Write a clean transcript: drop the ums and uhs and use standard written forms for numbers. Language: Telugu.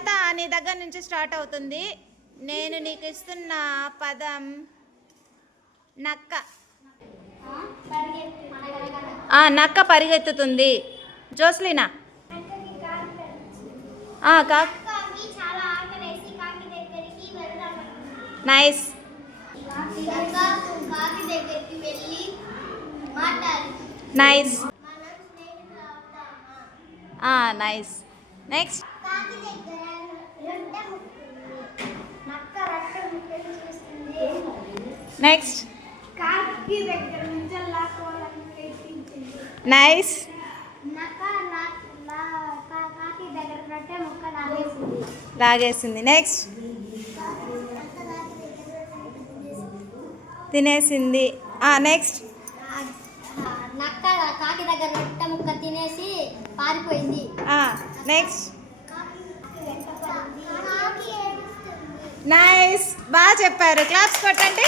లత నీ దగ్గర నుంచి స్టార్ట్ అవుతుంది. నేను నీకు ఇస్తున్న పదం నక్క. నక్క పరిగెత్తుతుంది. Joslina nice. Nice nice. Next next nice. లాగేసింది. నెక్స్ట్ తినేసింది. నెక్స్ట్ నక్క కాకి దగ్గర రొట్టె ముక్క తినేసి పారిపోయింది. Next nice. బాగా చెప్పారు. క్లాప్స్ కొట్టండి.